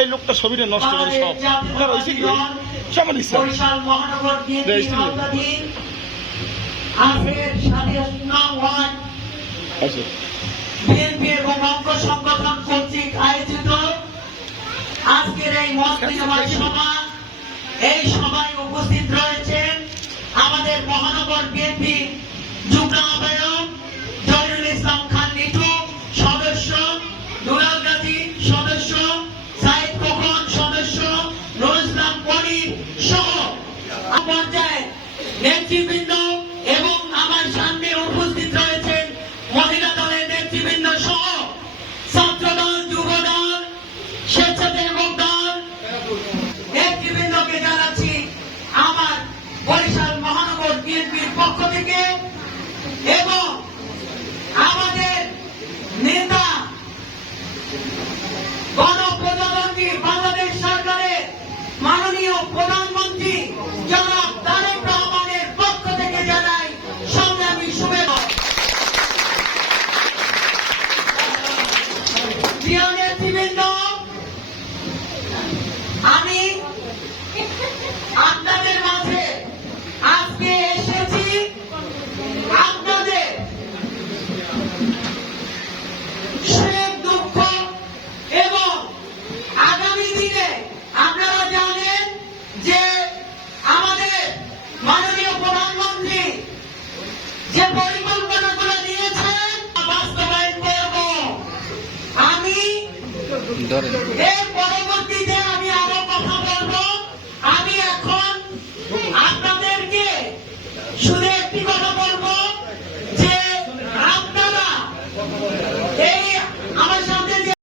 এই লোকটা ছবিটা নষ্ট করে সব হয়েছে কি কেমন ইচ্ছা সংগঠন কর্তৃক আয়োজিত আজকের এই মসজিদ সভা, এই সভায় উপস্থিত রয়েছেন আমাদের মহানগর বিএনপি যুগ্ম আহ্বায়ক জহিরুল ইসলাম খান নিটু, সদস্য দুলাল গাজী, সদস্য সাইদ খোকন, সদস্য নুরুল ইসলাম পনির সহ পর্যায়ে নেতৃবৃন্দ এবং আমার সামনে উপস্থিত রয়েছেন মহিলা দলের নেতৃবৃন্দ সহ ছাত্রদল, যুবদল, স্বেচ্ছাসেবক দল নেতৃবৃন্দকে জানাচ্ছি আমার বরিশাল মহানগর বিএনপির পক্ষ থেকে এবং আমাদের নেতা গণপ্রজাতন্ত্রী বাংলাদেশ সরকারের মাননীয় প্রধানমন্ত্রী জনাব তারেক রহমানের পক্ষ থেকে জানাই সংগ্রামী শুভেচ্ছা। প্রিয় নেতৃবৃন্দ, আমি আপনাদের মাঝে আজকে এসেছি আপনাদের সুখ দুঃখ এবং আগামী দিনে আপনারা জানেন যে আমাদের মাননীয় প্রধানমন্ত্রী যে পরিকল্পনাগুলো নিয়েছেন বাস্তবায়ন করব। আমি এর